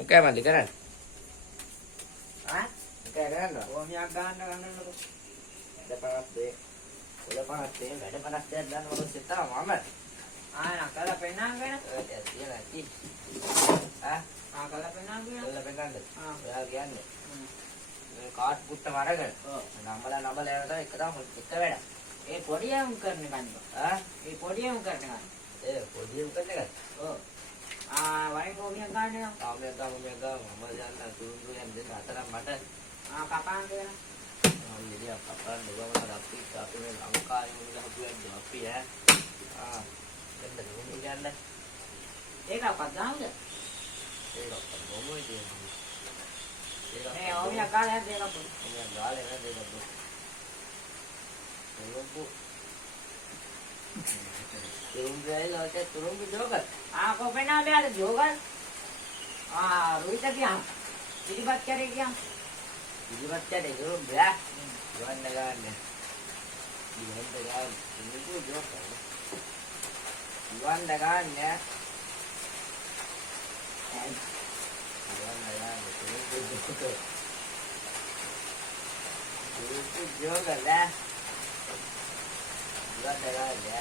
Bukan mandi kan? Hah? Bukan kan? Oh, minyak gandang. Ada panas deh. Udah panas deh. Ada panas deh dan urus kita Muhammad. Nak kalau penang kan? Dia nanti. Ah, Kalau penang kan? udah pegang deh. Ah. Udah gian deh. කාට් පුට්ට මරගෙන නම්බල යනට එකදා පුට්ට වැඩ ඒ පොඩියම් කරන ගන්න. ආ ඒ පොඩියම් කරන ගන්න. ඒ පොඩියම් කරන එක ඔව්. වයි කොමියක් ගන්න. තාමයක් ගාම මම යන්න තුරුඳු යන්න දෙන්න අතරක් මට කපාන් දෙන. ඉතින් කපන්න දුවම අපි මේ ලංකාවේ මුල හදුවෙන්නේ අපි ඈ එන්න දුන්නේ යන්න ඒක පදාවද? ඒක මොමෝයි ඔමියක් ගාලා යන්න දෙක පොඩි. ඔමියක් ගාලා යන්න දෙක පොඩි. तुरुंग जोगर को पहना ले आते जोगर रोहित क्या तेरी बात क्या रहेगी ये बात क्या है जो ब्या जवान लगा ने तुमको जो जवान लगा ने तुमको जो कर ले जवान लगा ले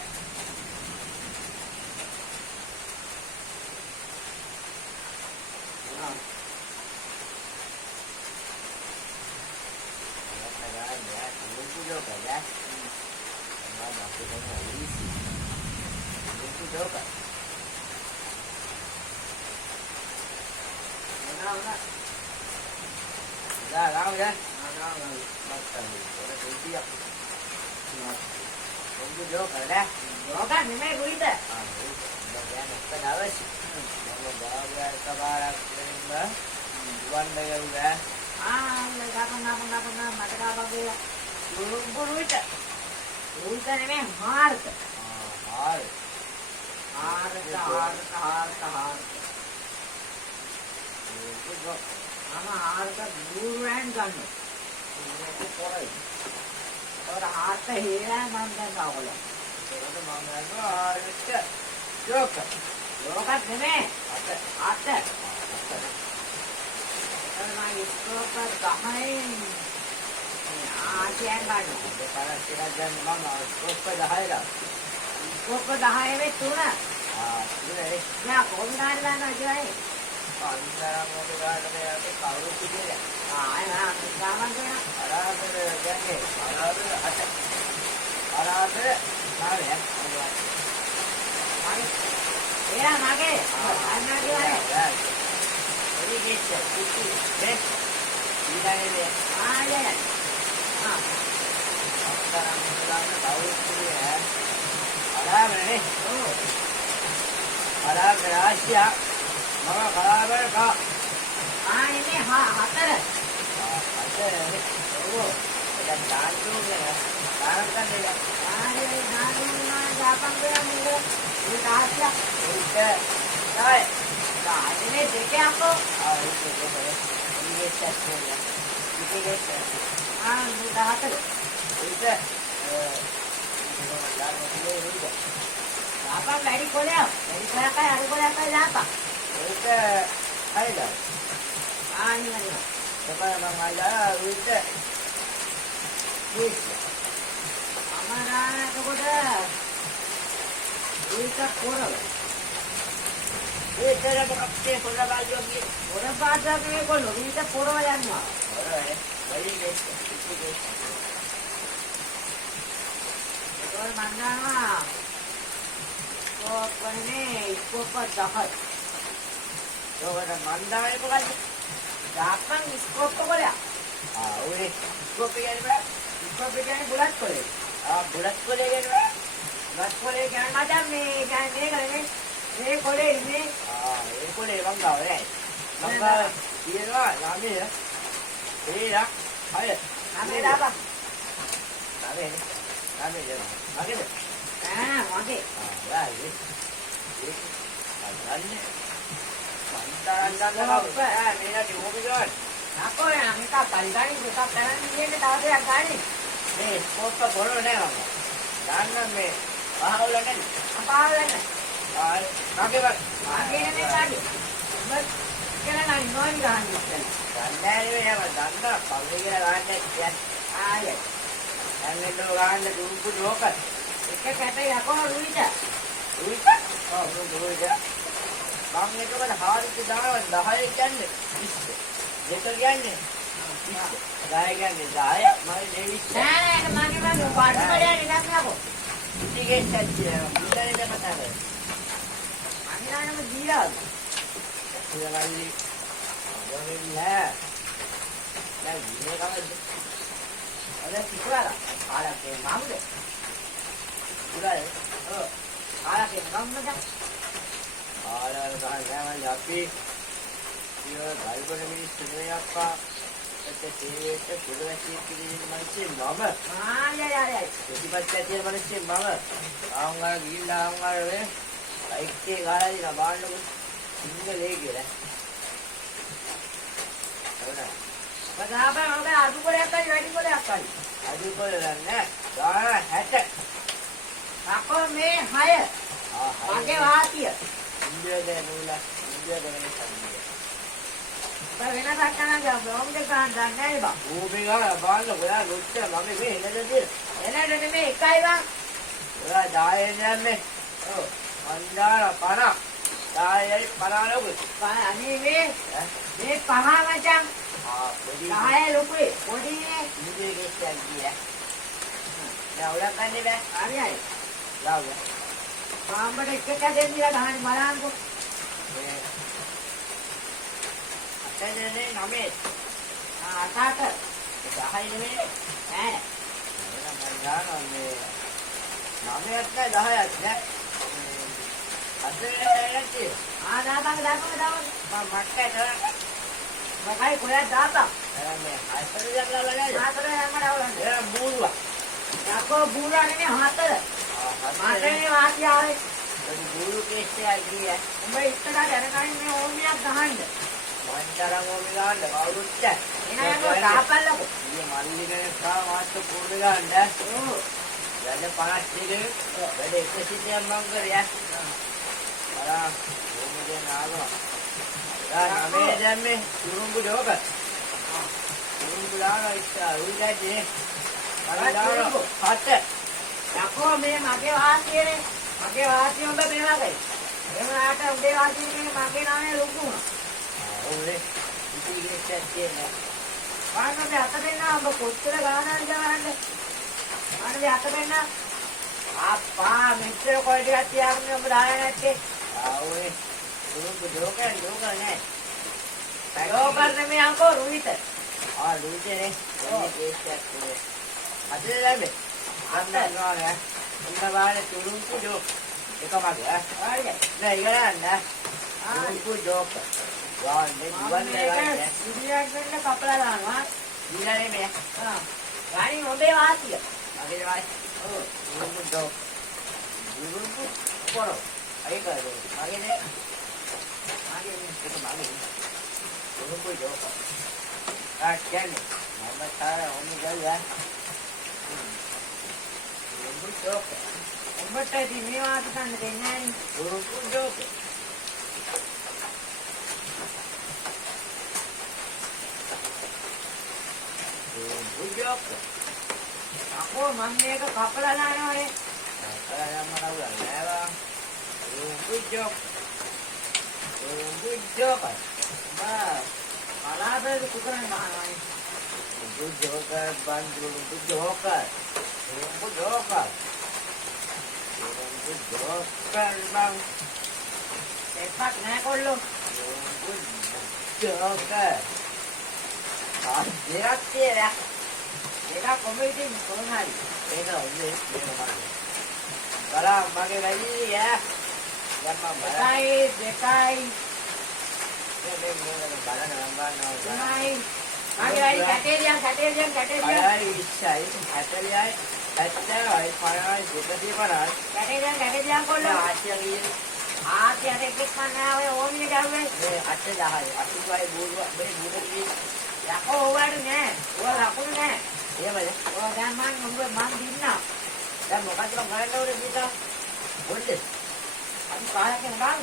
එක්කලා නම් නෝනි ගහන්න ඉස්සෙල්ලා. දන්නේ නෙමෙයි මම දන්නා පල්ලේ කියලා ගන්න කියන්නේ. ආයේ. දැන් නෝ ගන්න දුරුපු ලෝක. එක කැටේ යකෝ රුයිට. උයිත. ඔව් දුරුයිද. මම එකවල හාරිට දානවා 10 කියන්නේ 20. දෙක කියන්නේ 20. 10 කියන්නේ 10 මම 20. නෑ මගේ පාඩම යන්නේ නැත්නම් ඉතිගේ සත්‍යය මුදලේ මතක. අනිවාර්යයෙන්ම දීලා. ඉතින්ගල්ලි ඔබේ නෑ. දැන් මේ කවද? අද කිව්වලා කාලකේ මම්ද? උදායි. ඔව්. කාලකේ මම්ද? ආලාර ගහන්න අපි ඉතින් ගල්බන මිනිස්සු නේ අප්පා. ඒත් තේරෙට පුරවැසිය කිරීම මිනිස්සේ මම. ආයයයයි. ප්‍රතිපත්ති ඇතිය මිනිස්සේ මම. ආන්ගා ගිහිල්ලා ආන්ගා වේ. ලයිට්ේ ගාලා දිනා බාන්නකො. සිංගලේ කියලා. හොඳයි. බදාපා ඔබ අඩු කොලයක් හරි වැඩි කොලයක් හරි. අඩු කරන්නේ නැහැ. 60. අකෝ මේ 6. මගේ වාසිය. ඉන්දියාවේ නූල ඉන්දියාවේ වෙනසක්. බෑ වෙනසක් කරන්න බ්ලොග් එක ගන්න නැහැ බා. ඌපේ ගාලා බාන්න ඔයා ලොච්ච මගේ මේ එනද තියෙන. එනද නෙමෙයි එකයි බං. ඔයා 10 යන්නේ. ඔව්. අන්දාලා 50. 10යි 50 ලොකු. අනේ මේ පහ මචං. පොඩි 10 ලොකුයි. පොඩිනේ. ඉන්දියාවේ කෙස්යක් ගියා. දැන් ඔයා කන්නේ බෑ. හරියයි. ලාව. මාම්බට එක කැදෙන් දිලා ගහන්න බලන්නකෝ. අතේ නමේ. අතාට 10 නෙමෙයි. ඈ. එහෙනම් මම ගන්නවා මේ 9ක් නැහැ 10ක් නෑ. අතේ නැති. දාපන් දාපන්. මම මට්ටේ කරා. මකයි කොහෙද දාපන්. මේ හයිපර් එකක් ලාලා හතර හැමඩ අවලන්නේ. ඒ බූරුවා. යකෝ බුරා නෙමෙයි හතර. මාතේ වාසිය ආවේ. බූරු කේස්ටයි ගියා. උඹ ඉස්සරහ දැනගන්න මේ ඕමියක් ගහන්න. මන්තරම් ඕමි ගන්න කවුරුත් නැහැ. එනයන්ව දාපල්ලකෝ. මේ මල්ලිගෙන සා මාත් පොඩ ගන්න. ඕ. යන්න 52 වැඩ 100ක් මං කරේ. අර ඕමෙන් ආවා. මේ දැම්මේ තුරුම්බු දෝක. තුරුම්බු දාලා ඉස්සා උයිදැජේ. අරදාන හත. යකෝ මේ මගේ වාසියනේ. මගේ වාසිය උඹ මෙවගයි. එහෙම ආට උඹේ වාසිය කියන්නේ මගේ නාමය ලොකු වුණා. ඔව්නේ. ඉතින් ඉන්නේ තියෙන්නේ. ආනෝනේ අත දෙන්න උඹ කොච්චර ගානක් දාන්න. ආනෝනේ අත දෙන්න. අප්පා මෙච්චර කොයි ටිකක් තියාගෙන උඹ දාලා නැත්තේ. ආවේ තුරුම්බු දෝකෙන් දෝක නෑ. ලෝකල් නෙමෙයි අංකෝ රුහිත. ලුයිටනේ. ඔය කේස්යක් නේ. අද ලැබේ. අන්න ගානේ. උන්න ගානේ තුරුම්බු දෝක. එකමගේ හරිද? නෑ ඉගෙන තුරුම්බු දෝක. වාන්නේ දුවන්නේ නැහැ. ඉදිරියට වෙන්න කපලා දානවා. ඊළඟේ මේ. ගානි ඔබේ වාසිය. මගේ වායි. ඔව් තුරුම්බු දෝක. තුරුම්බු පොරෝ. අය කරේ. මගේ නේ. මගේ එක මගේ. තුරුම්බු දෝක. කියන්නේ මම තාර ඔන්න ගල්ලා. තුරුම්බු දෝක. උඹට ඉතින් මේ වාසිය ගන්න දෙන්නේ නැහැ. තුරුම්බු දෝක. උජෝක. අකෝ මම මේක කපලා දානවනේ. කපලා යන්න නෑ. උජෝක. උජෝක. කලාපේ කුකරන් ගහනවානේ. උජෝක බන්දුරු උජෝක. උජෝක. උජෝක බං. එපක් නෑ කොල්ලෝ. උජෝක. දෙයක් කියලා. ඒක කොමෙඩි කොහොමයි. ඒක ඔන්නේ මේක බලන්න මගේ වැඩි ඈ. දැන් මම බලන්න. දෙකයි. මේ බලන්න නම් බලනවා. තුනයි. මගේ වැඩි කැටේරියන්. අයයි 20යි 40යි 70යි 50යි 250යි කැටේරියන් කොල්ලෝ. ආච්චිගේ ආතියට එක්ක කන්නා ඔය ඕමිය ගැව්වේ. මේ 810යි 80යි බූරුව මේ බූරුවගේ යකෝ ඕවට නෑ. ඕව ලකුණු නෑ. එහෙමද? ඕව දැන් මං දින්නා. දැන් මොකද මම කරන්න ඕනේ පිටා? මොකද? අපි කාලෙකින් ගන්න.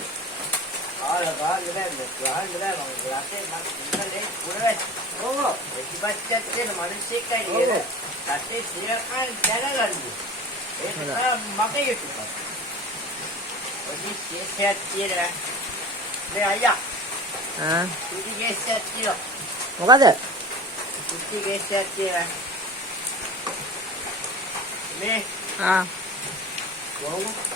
කාලා ගහන්න බෑ මේ ගහන්න බෑ මම රටේ මම ඉන්නනේ පුරවේ ඕක ප්‍රතිපත්තියක් තියෙන මිනිස්සෙක්යි නේද රටේ සිරකන් දැනගන්න ඒක තමයි මගේ යුතුයකම ඔදි කේසයක් තියෙනවා මේ අයියා සුදි කේසයක් තියෙනවා මොකද සුදි කේසයක් තියෙනවා මේ ආ කොහොමද